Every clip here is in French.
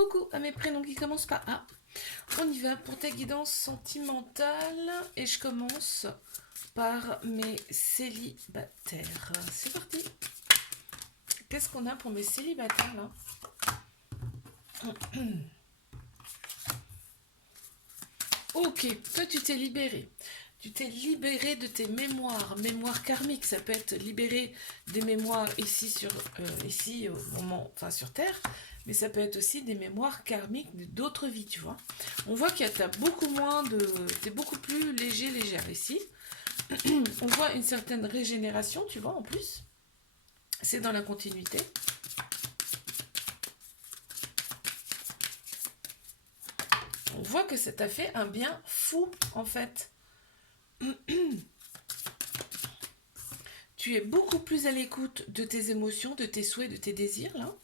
Coucou à mes prénoms qui commencent par A. On y va pour ta guidance sentimentale et je commence par mes célibataires. C'est parti. Qu'est-ce qu'on a pour mes célibataires là? Ok, toi tu t'es libéré. Tu t'es libéré de tes mémoires karmiques. Ça peut être libéré des mémoires ici au moment, enfin sur Terre, mais ça peut être aussi des mémoires karmiques d'autres vies, tu vois. On voit que t'as beaucoup moins de, t'es beaucoup plus légère ici. On voit une certaine régénération, tu vois, en plus. C'est dans la continuité. On voit que ça t'a fait un bien fou, en fait. Tu es beaucoup plus à l'écoute de tes émotions, de tes souhaits, de tes désirs, là.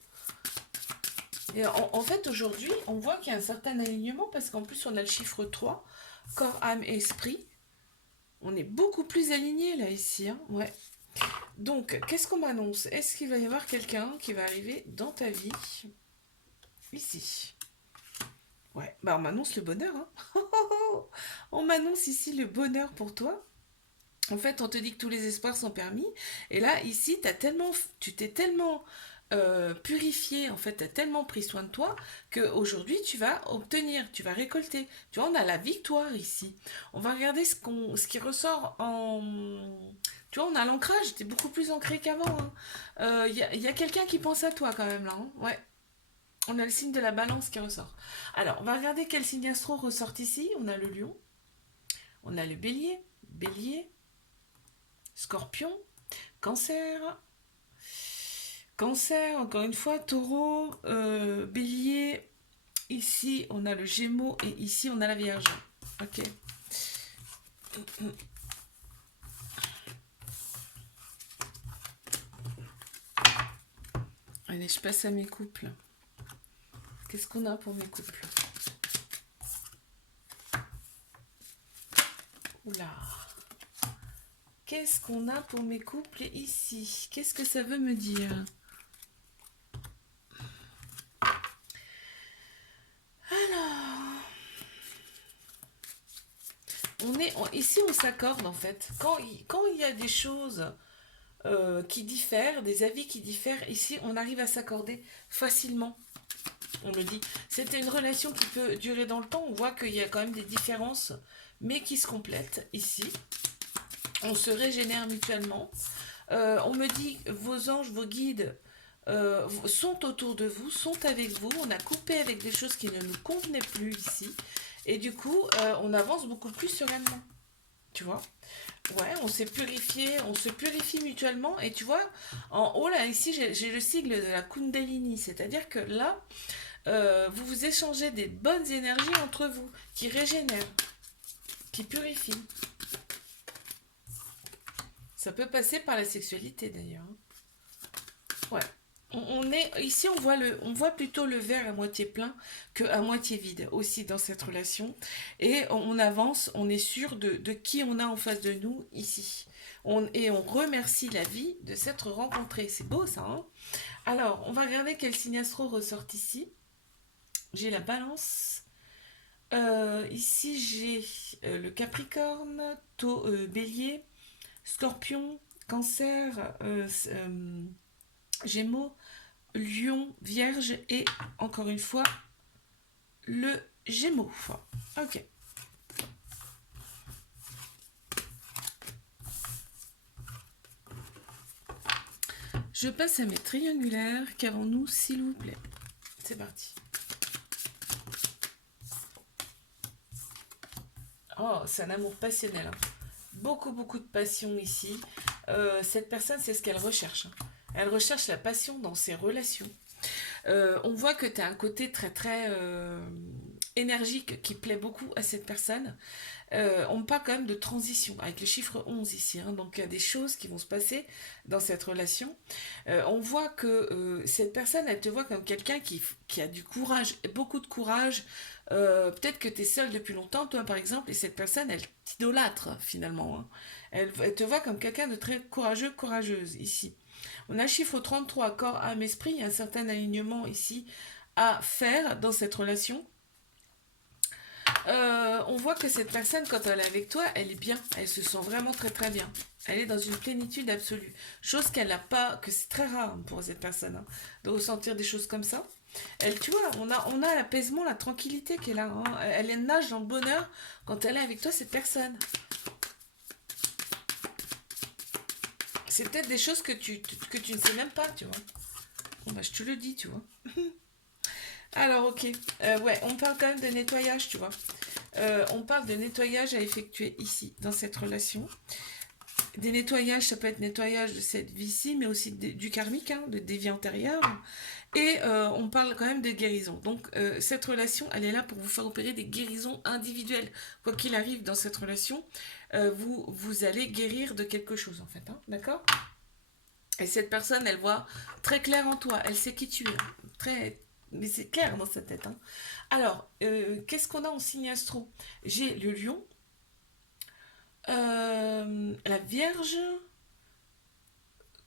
Et en fait, aujourd'hui, on voit qu'il y a un certain alignement parce qu'en plus, on a le chiffre 3, corps, âme et esprit. On est beaucoup plus aligné là, ici. Hein, ouais. Donc, qu'est-ce qu'on m'annonce? Est-ce qu'il va y avoir quelqu'un qui va arriver dans ta vie? Ici. Ouais, bah on m'annonce le bonheur. Hein. On m'annonce ici le bonheur pour toi. En fait, on te dit que tous les espoirs sont permis. Et là, ici, tu t'es tellement purifié, en fait, tu as tellement pris soin de toi qu'aujourd'hui, tu vas obtenir, tu vas récolter. Tu vois, on a la victoire ici. On va regarder ce qui ressort en... Tu vois, on a l'ancrage, tu es beaucoup plus ancré qu'avant. Hein. Y a quelqu'un qui pense à toi quand même là. Hein. Ouais. On a le signe de la balance qui ressort. Alors, on va regarder quel signe astro ressort ici. On a le lion, on a le bélier, scorpion, cancer, encore une fois, taureau, bélier, ici on a le gémeaux et ici on a la vierge. Ok. Allez, je passe à mes couples. Qu'est-ce qu'on a pour mes couples? Oula. Qu'est-ce qu'on a pour mes couples ici? Qu'est-ce que ça veut me dire? Alors, ici on s'accorde en fait. Quand il y a des choses qui diffèrent, des avis qui diffèrent, ici on arrive à s'accorder facilement. On le dit. C'était une relation qui peut durer dans le temps. On voit qu'il y a quand même des différences, mais qui se complètent ici. On se régénère mutuellement. On me dit vos anges, vos guides sont autour de vous, sont avec vous. On a coupé avec des choses qui ne nous convenaient plus ici. Et du coup, on avance beaucoup plus sereinement. Tu vois? Ouais, on s'est purifié, on se purifie mutuellement. Et tu vois, en haut, là, ici, j'ai le sigle de la Kundalini. C'est-à-dire que là, vous vous échangez des bonnes énergies entre vous, qui régénèrent, qui purifient. Ça peut passer par la sexualité d'ailleurs. Ouais. Ici, on voit plutôt le verre à moitié plein que à moitié vide aussi dans cette relation. Et on avance, on est sûr de qui on a en face de nous ici. Et on remercie la vie de s'être rencontrés. C'est beau ça, hein? Alors, on va regarder quel signe astro ressort ici. J'ai la balance. Ici, j'ai le Capricorne, Bélier, Scorpion, Cancer, Gémeaux, Lion, Vierge et encore une fois le Gémeaux. Ok. Je passe à mes triangulaires. Qu'avons-nous, s'il vous plaît? C'est parti. Oh, c'est un amour passionnel. Hein. Beaucoup de passion ici. Cette personne, c'est ce qu'elle recherche. Hein. Elle recherche la passion dans ses relations. On voit que tu as un côté très énergique qui plaît beaucoup à cette personne. On parle quand même de transition avec le chiffre 11 ici. Hein, donc il y a des choses qui vont se passer dans cette relation. On voit que cette personne, elle te voit comme quelqu'un qui a du courage, beaucoup de courage. Peut-être que tu es seul depuis longtemps, toi par exemple, et cette personne, elle t'idolâtre finalement. Hein. Elle te voit comme quelqu'un de très courageux, courageuse ici. On a le chiffre 33, corps, âme, esprit, il y a un certain alignement ici à faire dans cette relation. On voit que cette personne, quand elle est avec toi, elle est bien. Elle se sent vraiment très très bien. Elle est dans une plénitude absolue. Chose qu'elle n'a pas, que c'est très rare pour cette personne, hein, de ressentir des choses comme ça. Elle, tu vois, on a l'apaisement, la tranquillité qu'elle a. Hein. Elle nage dans le bonheur quand elle est avec toi, cette personne. C'est peut-être des choses que tu ne sais même pas, tu vois. Bon, bah, je te le dis, tu vois. Alors, ok. Ouais, on parle quand même de nettoyage, tu vois. On parle de nettoyage à effectuer ici, dans cette relation. Des nettoyages, ça peut être nettoyage de cette vie-ci, mais aussi du karmique, hein, des vies antérieures. Et on parle quand même de guérison. Donc, cette relation, elle est là pour vous faire opérer des guérisons individuelles. Quoi qu'il arrive dans cette relation, vous allez guérir de quelque chose, en fait. Hein, d'accord? Et cette personne, elle voit très clair en toi. Elle sait qui tu es. Très... Mais c'est clair dans sa tête. Hein. Alors, qu'est-ce qu'on a en signe astro? J'ai le lion, la vierge,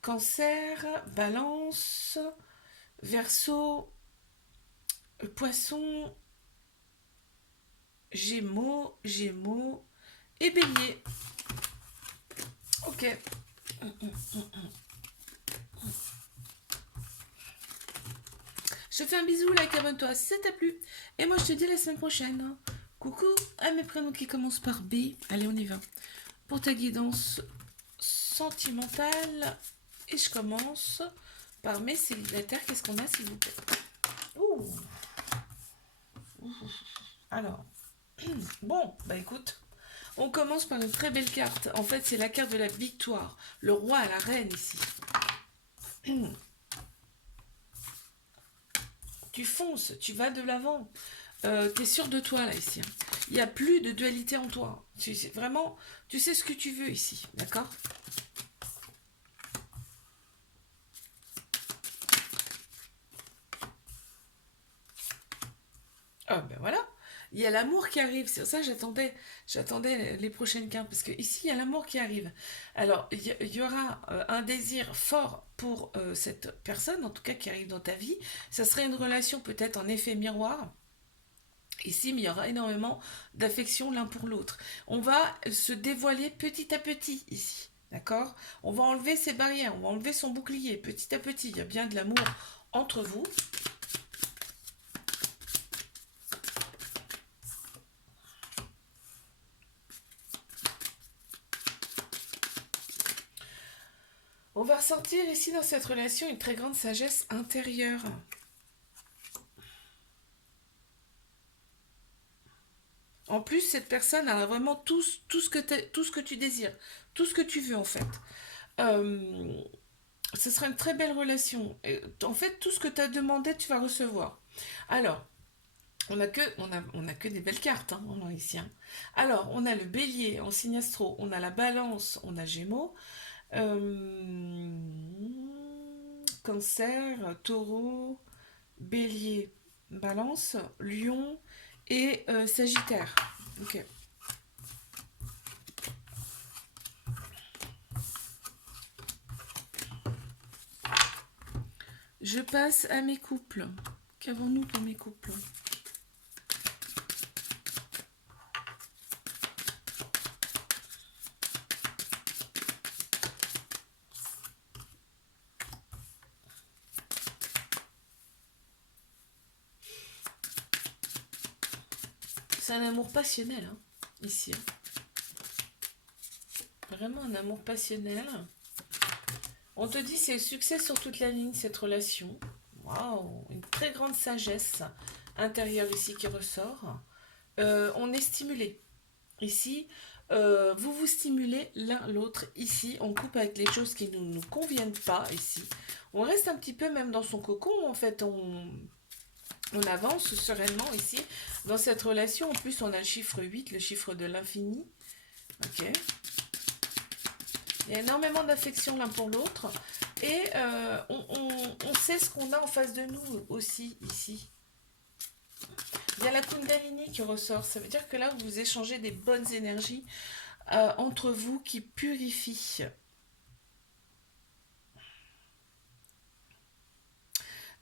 cancer, balance, verseau, poisson, gémeaux et bélier. Ok. Je te fais un bisou, like, abonne-toi si ça t'a plu. Et moi, je te dis à la semaine prochaine. Coucou à mes prénoms qui commencent par B. Allez, on y va. Pour ta guidance sentimentale. Et je commence par mes célibataires. Qu'est-ce qu'on a, s'il vous plaît? Ouh. Alors, bon, bah écoute, on commence par une très belle carte. En fait, c'est la carte de la victoire. Le roi et la reine ici. Tu fonces, tu vas de l'avant. Tu es sûr de toi là ici. Hein. Il n'y a plus de dualité en toi. Tu sais, vraiment, tu sais ce que tu veux ici. D'accord? Ah ben voilà. Il y a l'amour qui arrive. C'est ça j'attendais les prochaines cartes parce que ici il y a l'amour qui arrive. Alors il y aura un désir fort pour cette personne, en tout cas qui arrive dans ta vie. Ça serait une relation peut-être en effet miroir. Ici, mais il y aura énormément d'affection l'un pour l'autre. On va se dévoiler petit à petit ici, d'accord? On va enlever ses barrières, on va enlever son bouclier petit à petit. Il y a bien de l'amour entre vous. On va ressentir ici dans cette relation une très grande sagesse intérieure. En plus, cette personne a vraiment tout ce que tu désires, tout ce que tu veux en fait. Euh, Ce sera une très belle relation. Et, en fait, tout ce que tu as demandé, tu vas recevoir. Alors, on a que des belles cartes hein, ici. Hein. Alors, on a le bélier en signe astro, on a la balance, on a gémeaux, euh, cancer, taureau, bélier, balance, lion et sagittaire. Ok. Je passe à mes couples. Qu'avons-nous pour mes couples? C'est un amour passionnel, hein, ici. Hein. Vraiment un amour passionnel. On te dit c'est le succès sur toute la ligne, cette relation. Waouh, une très grande sagesse intérieure ici qui ressort. On est stimulé. Ici, vous vous stimulez l'un l'autre. Ici, on coupe avec les choses qui ne nous conviennent pas. Ici, on reste un petit peu même dans son cocon. En fait, on avance sereinement ici dans cette relation. En plus, on a le chiffre 8, le chiffre de l'infini. Ok. Il y a énormément d'affection l'un pour l'autre. Et on sait ce qu'on a en face de nous aussi, ici. Il y a la Kundalini qui ressort. Ça veut dire que là, vous échangez des bonnes énergies entre vous qui purifient.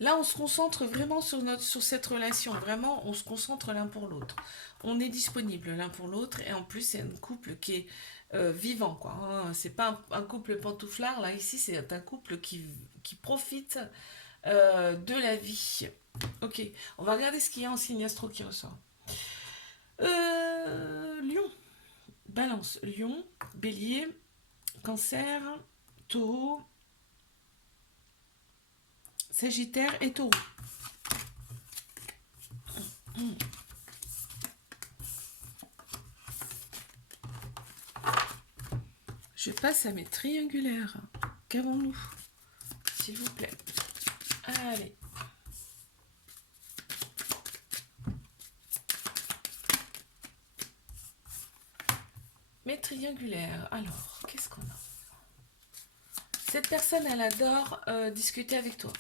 Là, on se concentre vraiment sur cette relation. Vraiment, on se concentre l'un pour l'autre. On est disponible l'un pour l'autre. Et en plus, c'est un couple qui est vivant, quoi, hein. C'est pas un couple pantouflard. Là, ici, c'est un couple qui profite de la vie. Ok, on va regarder ce qu'il y a en signe astro qui ressort. Lion, Balance, Lion, Bélier, Cancer, Taureau, Sagittaire et Taureau. Je passe à mes triangulaires. Qu'avons-nous, s'il vous plaît? Allez. Mes triangulaires. Alors, qu'est-ce qu'on a? Cette personne, elle adore discuter avec toi.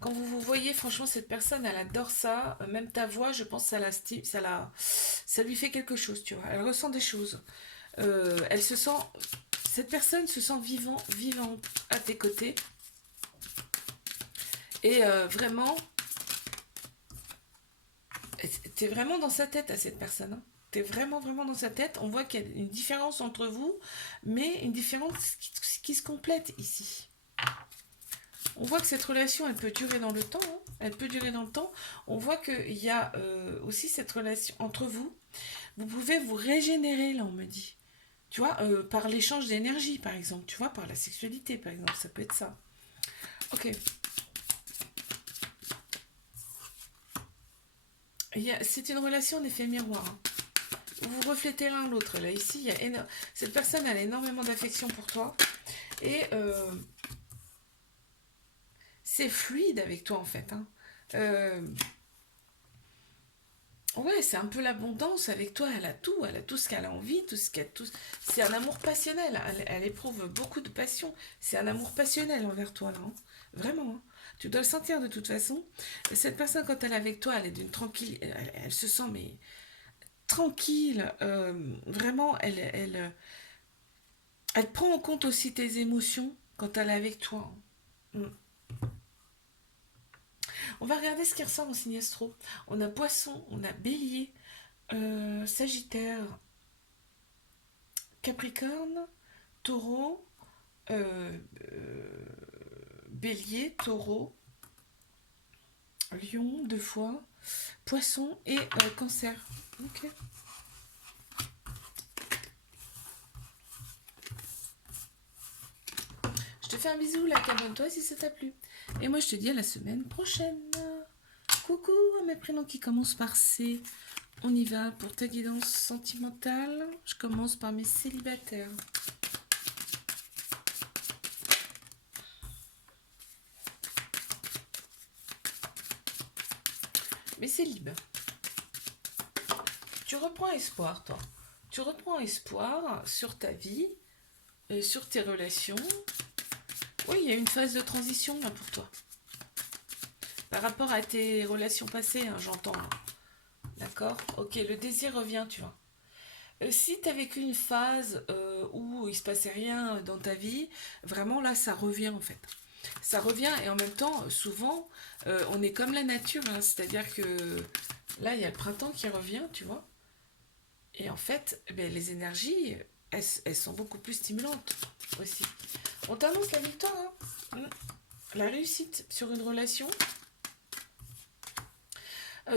Quand vous vous voyez, franchement, cette personne, elle adore ça. Même ta voix, je pense, ça lui fait quelque chose, tu vois. Elle ressent des choses. Elle se sent... Cette personne se sent vivante à tes côtés. Et vraiment, t'es vraiment dans sa tête à cette personne, hein. T'es vraiment dans sa tête. On voit qu'il y a une différence entre vous, mais une différence qui se complète ici. On voit que cette relation, elle peut durer dans le temps, hein. Elle peut durer dans le temps. On voit qu'il y a aussi cette relation entre vous. Vous pouvez vous régénérer, là, on me dit. Tu vois, par l'échange d'énergie, par exemple. Tu vois, par la sexualité, par exemple. Ça peut être ça. Ok. C'est une relation d'effet miroir, hein. Vous reflétez l'un l'autre. Là, ici, cette personne a énormément d'affection pour toi. Et c'est fluide avec toi, en fait, hein. Ouais, c'est un peu l'abondance avec toi. Elle a tout ce qu'elle a envie, C'est un amour passionnel. Elle éprouve beaucoup de passion. C'est un amour passionnel envers toi, là, hein. Vraiment, hein. Tu dois le sentir de toute façon. Cette personne, quand elle est avec toi, elle est d'une tranquille. Elle se sent, mais tranquille. Vraiment, elle prend en compte aussi tes émotions quand elle est avec toi, hein. Mm. On va regarder ce qui ressort en signe astro. On a Poisson, on a Bélier, Sagittaire, Capricorne, Taureau, euh, euh, Bélier, Taureau, Lion, deux fois, Poisson et Cancer. Ok. Je te fais un bisou, like, abonne-toi si ça t'a plu. Et moi, je te dis à la semaine prochaine. Coucou à mes prénoms qui commencent par C. On y va pour ta guidance sentimentale. Je commence par mes célibataires. Mes célibes. Tu reprends espoir, toi. Tu reprends espoir sur ta vie, sur tes relations. Oui, il y a une phase de transition là pour toi. Par rapport à tes relations passées, hein, j'entends. D'accord? Ok, le désir revient, tu vois. Si tu as vécu une phase où il se passait rien dans ta vie, vraiment là, ça revient en fait. Ça revient et en même temps, souvent, on est comme la nature, hein, c'est-à-dire que là, il y a le printemps qui revient, tu vois. Et en fait, ben, les énergies, elles sont beaucoup plus stimulantes aussi. On t'annonce la victoire, hein. La réussite sur une relation.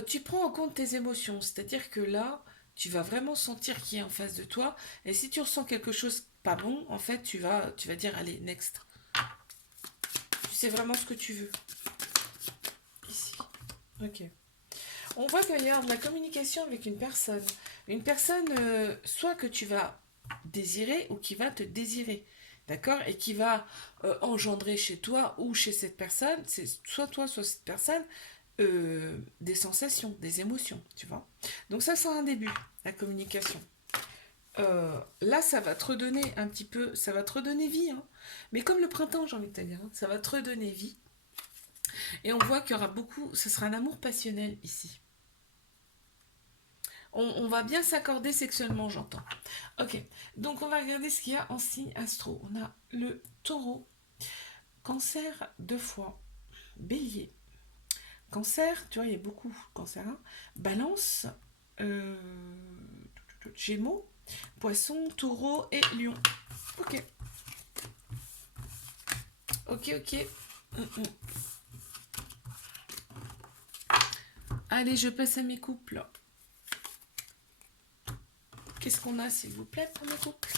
Tu prends en compte tes émotions, c'est-à-dire que là, tu vas vraiment sentir qui est en face de toi. Et si tu ressens quelque chose pas bon, en fait, tu vas dire, allez, next. Tu sais vraiment ce que tu veux. Ici. Ok. On voit qu'il va y avoir de la communication avec une personne. Une personne, soit que tu vas désirer ou qui va te désirer. D'accord? Et qui va engendrer chez toi ou chez cette personne, c'est soit toi, soit cette personne, des sensations, des émotions, tu vois. Donc ça, c'est un début, la communication. Là, ça va te redonner un petit peu, ça va te redonner vie, hein. Mais comme le printemps, j'ai envie de te dire, hein, ça va te redonner vie. Et on voit qu'il y aura beaucoup, ce sera un amour passionnel ici. On va bien s'accorder sexuellement, j'entends. Ok, donc on va regarder ce qu'il y a en signe astro. On a le taureau, cancer deux fois, bélier, Cancer, tu vois, il y a beaucoup de cancer. Hein. Balance, euh, Gémeaux, Poisson, Taureau et Lion. Ok, ok. Mm. Allez, je passe à mes couples. Qu'est-ce qu'on a, s'il vous plaît, pour mes couples?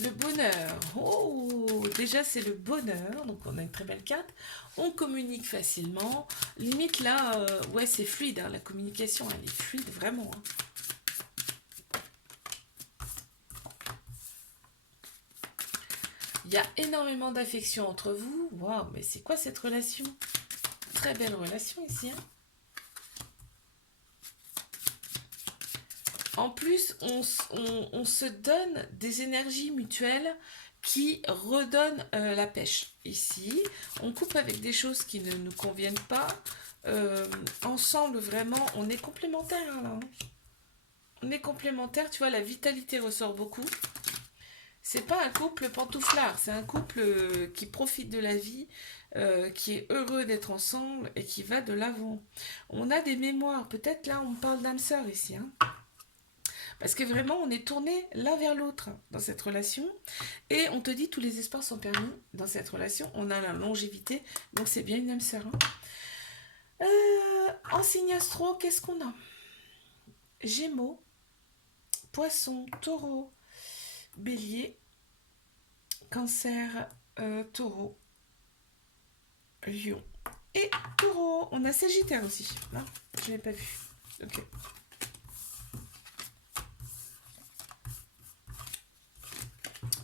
Le bonheur. Oh, déjà, c'est le bonheur. Donc, on a une très belle carte. On communique facilement. Limite, là, ouais, c'est fluide. Hein, la communication, elle est fluide, vraiment. Hein. Il y a énormément d'affection entre vous. Waouh, mais c'est quoi cette relation? Très belle relation ici. Hein. En plus, on se donne des énergies mutuelles qui redonnent la pêche. Ici, on coupe avec des choses qui ne nous conviennent pas. Ensemble, vraiment, on est complémentaires. Là. On est complémentaires, tu vois, la vitalité ressort beaucoup. C'est pas un couple pantouflard, c'est un couple qui profite de la vie, qui est heureux d'être ensemble et qui va de l'avant. On a des mémoires, peut-être là on parle d'âme sœur ici, hein. Parce que vraiment, on est tourné l'un vers l'autre dans cette relation. Et on te dit, tous les espoirs sont permis dans cette relation. On a la longévité, donc c'est bien une âme sœur. Hein. En signe astro, qu'est-ce qu'on a? Gémeaux, Poisson, Taureau, Bélier, Cancer, Taureau, Lion et Taureau. On a Sagittaire aussi. Non, je ne l'ai pas vu. Ok.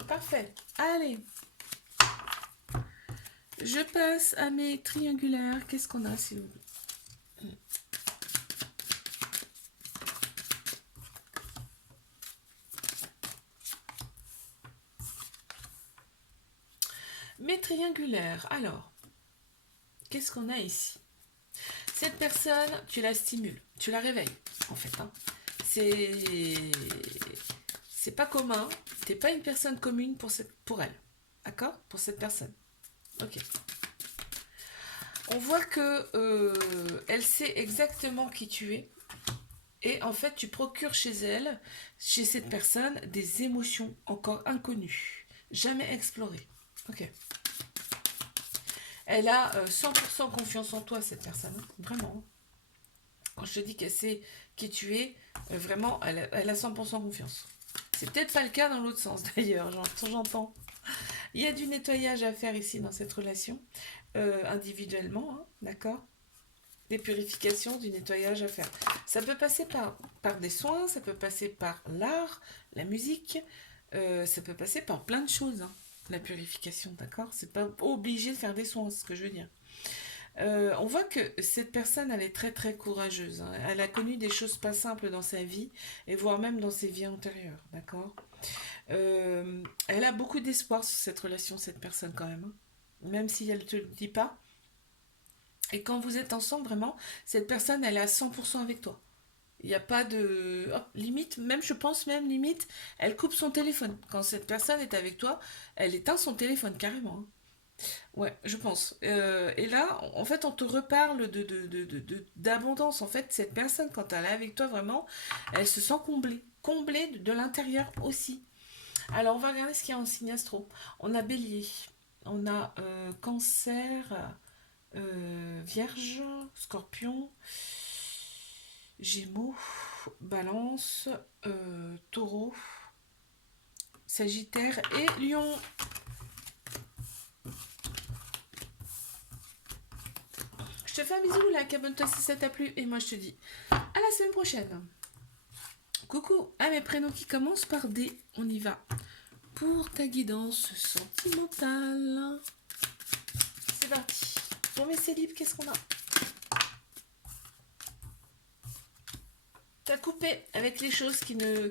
Parfait. Allez. Je passe à mes triangulaires. Qu'est-ce qu'on a, s'il vous plaît? Mes triangulaires. Alors, qu'est-ce qu'on a ici? Cette personne, tu la stimules, tu la réveilles, en fait. Hein. C'est pas commun. T'es pas une personne commune pour elle. D'accord? Pour cette personne. Ok. On voit que elle sait exactement qui tu es. Et en fait, tu procures chez elle, chez cette personne, des émotions encore inconnues, jamais explorées. Ok. Elle a 100% confiance en toi, cette personne. Hein. Vraiment. Quand je te dis qu'elle sait qui tu es, vraiment, elle a 100% confiance. C'est peut-être pas le cas dans l'autre sens, d'ailleurs. J'entends. Il y a du nettoyage à faire ici dans cette relation, individuellement, hein, d'accord? Des purifications, du nettoyage à faire. Ça peut passer par des soins, ça peut passer par l'art, la musique, ça peut passer par plein de choses, hein, la purification, d'accord? C'est pas obligé de faire des soins, c'est ce que je veux dire. On voit que cette personne, elle est très très courageuse. Hein. Elle a connu des choses pas simples dans sa vie, et voire même dans ses vies antérieures, d'accord? Elle a beaucoup d'espoir sur cette relation, cette personne quand même. Hein. Même si elle ne te le dit pas. Et quand vous êtes ensemble, vraiment, cette personne, elle est à 100% avec toi. Il n'y a pas de... Oh, limite, même je pense même limite, elle coupe son téléphone. Quand cette personne est avec toi, elle éteint son téléphone carrément. Hein. Ouais, je pense. Et là, en fait, on te reparle d'abondance. En fait, cette personne, quand elle est avec toi, vraiment, elle se sent comblée. Comblée de l'intérieur aussi. Alors, on va regarder ce qu'il y a en signe astro. On a Bélier, on a Cancer, Vierge, Scorpion, Gémeaux, Balance, Taureau, Sagittaire et Lion. Je te fais un bisou, like, abonne-toi si ça t'a plu et moi je te dis à la semaine prochaine. Coucou à mes prénoms qui commencent par D, on y va. Pour ta guidance sentimentale. C'est parti. Pour mes célibes, qu'est-ce qu'on a? T'as coupé avec les choses qui ne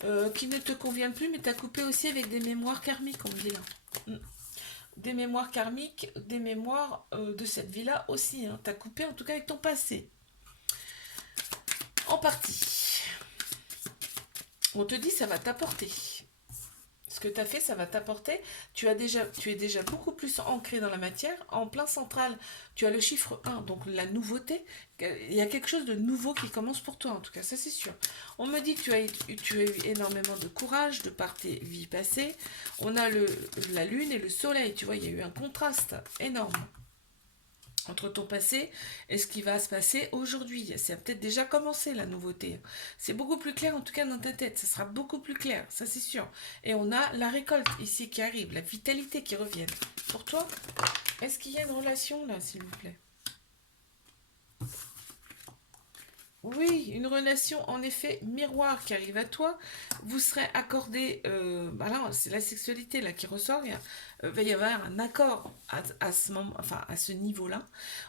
te conviennent plus, mais t'as coupé aussi avec des mémoires karmiques, on me dit là. Des mémoires karmiques, des mémoires de cette vie-là aussi. Hein. T'as coupé en tout cas avec ton passé. En partie. On te dit ça va t'apporter. Ce que tu as fait, ça va t'apporter. Tu es déjà beaucoup plus ancré dans la matière. En plein central, tu as le chiffre 1, donc la nouveauté. Il y a quelque chose de nouveau qui commence pour toi, en tout cas, ça c'est sûr. On me dit que tu as eu énormément de courage de par tes vies passées. On a la lune et le soleil, tu vois, il y a eu un contraste énorme entre ton passé et ce qui va se passer aujourd'hui. Ça a peut-être déjà commencé la nouveauté. C'est beaucoup plus clair en tout cas dans ta tête. Ça sera beaucoup plus clair, ça c'est sûr. Et on a la récolte ici qui arrive, la vitalité qui revient. Pour toi, est-ce qu'il y a une relation là, s'il vous plaît? Oui, une relation en effet miroir qui arrive à toi. Vous serez accordé, bah là, c'est la sexualité là qui ressort. Va y avoir un accord à ce moment, enfin à ce niveau-là,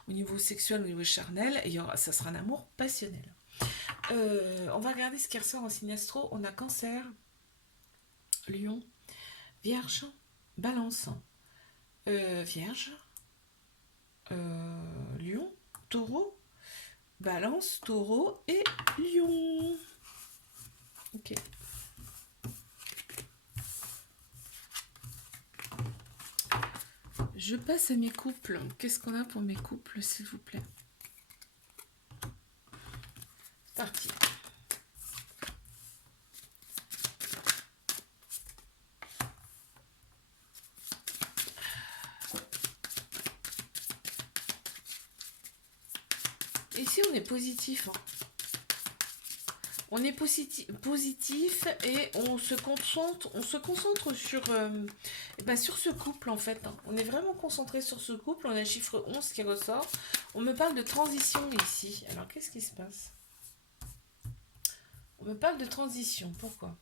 au niveau sexuel, au niveau charnel, et ça sera un amour passionnel. On va regarder ce qui ressort en signe astro. On a Cancer, Lion, Vierge, Balance, Vierge, Lion, Taureau, Balance, Taureau et Lion. Ok. Je passe à mes couples. Qu'est-ce qu'on a pour mes couples, s'il vous plaît? Parti. Ici, on est positif. Hein. On est positif et on se concentre sur, sur ce couple en fait. Hein. On est vraiment concentré sur ce couple. On a le chiffre 11 qui ressort. On me parle de transition ici. Alors qu'est-ce qui se passe? On me parle de transition. Pourquoi?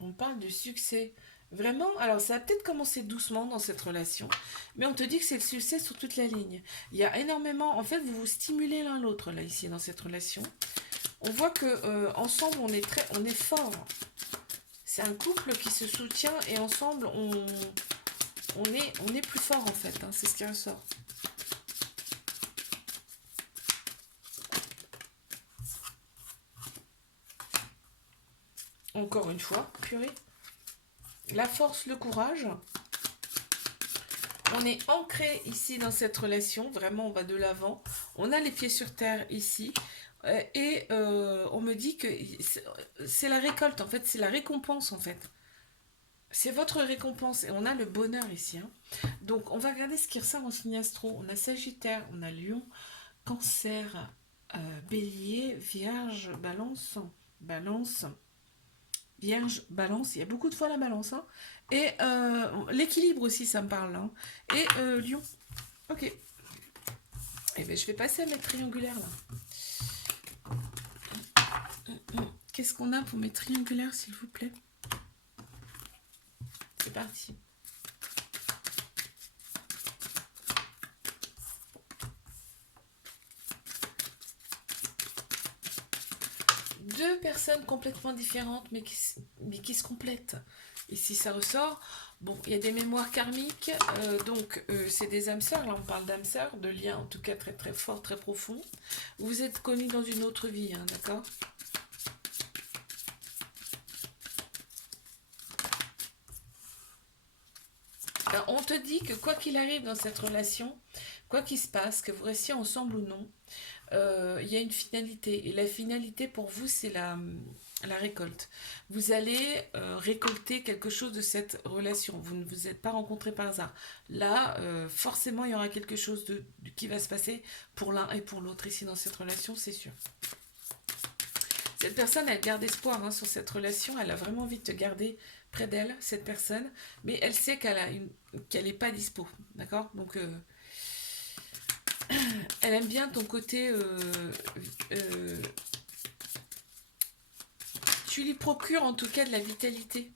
On parle de succès. Vraiment, alors ça a peut-être commencé doucement dans cette relation, mais on te dit que c'est le succès sur toute la ligne. Il y a énormément, en fait, vous vous stimulez l'un l'autre là ici dans cette relation. On voit que ensemble on est fort. C'est un couple qui se soutient et ensemble on est plus fort en fait. Hein, c'est ce qui ressort. Encore une fois, purée. La force, le courage. On est ancré ici dans cette relation. Vraiment, on va de l'avant. On a les pieds sur terre ici. On me dit que c'est la récolte, en fait. C'est la récompense, en fait. C'est votre récompense. Et on a le bonheur ici. Hein. Donc, on va regarder ce qui ressort en signe astro. On a Sagittaire, on a Lion, Cancer, Bélier, Vierge, Balance, Vierge, Balance, il y a beaucoup de fois la Balance. Hein. Et l'équilibre aussi, ça me parle. Hein. Et Lion. Ok. Et bien, je vais passer à mes triangulaires là. Qu'est-ce qu'on a pour mes triangulaires, s'il vous plaît? C'est parti. Deux personnes complètement différentes, mais qui se complètent. Ici, ça ressort. Bon, il y a des mémoires karmiques, c'est des âmes sœurs. Là, on parle d'âmes sœurs, de liens en tout cas très très forts, très profonds. Vous êtes connus dans une autre vie, hein, d'accord? Alors, on te dit que quoi qu'il arrive dans cette relation, quoi qu'il se passe, que vous restiez ensemble ou non, il y a une finalité. Et la finalité pour vous, c'est la récolte. Vous allez récolter quelque chose de cette relation. Vous ne vous êtes pas rencontrés par hasard. Là, forcément, il y aura quelque chose qui va se passer pour l'un et pour l'autre ici dans cette relation, c'est sûr. Cette personne, elle garde espoir hein, sur cette relation. Elle a vraiment envie de te garder près d'elle, cette personne. Mais elle sait qu'elle n'est pas dispo. D'accord? Donc, elle aime bien ton côté... tu lui procures en tout cas de la vitalité.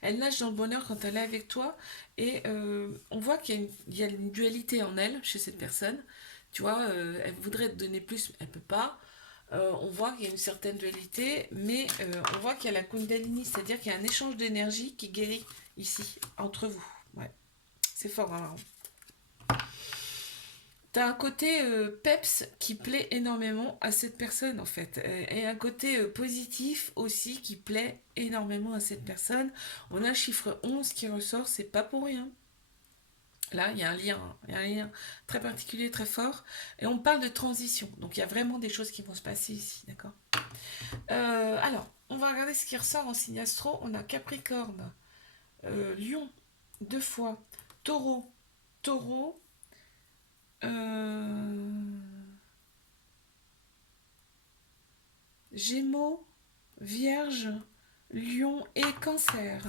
Elle nage dans le bonheur quand elle est avec toi. Et on voit qu'il y a une dualité en elle, chez cette personne. Tu vois, elle voudrait te donner plus, mais elle ne peut pas. On voit qu'il y a une certaine dualité, mais on voit qu'il y a la Kundalini, c'est-à-dire qu'il y a un échange d'énergie qui guérit ici, entre vous. Ouais. C'est fort, hein. T'as un côté peps qui plaît énormément à cette personne en fait. Et un côté positif aussi qui plaît énormément à cette personne. On a le chiffre 11 qui ressort, c'est pas pour rien. Là, il y a un lien, hein. Il y a un lien très particulier, très fort. Et on parle de transition. Donc il y a vraiment des choses qui vont se passer ici, d'accord. Alors, on va regarder ce qui ressort en signe astro. On a Capricorne, Lion, deux fois, Taureau, Taureau, euh, Gémeaux, Vierge, Lion et Cancer.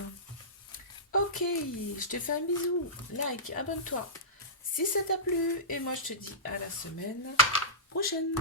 Ok, je te fais un bisou. Like, abonne-toi si ça t'a plu. Et moi, je te dis à la semaine prochaine.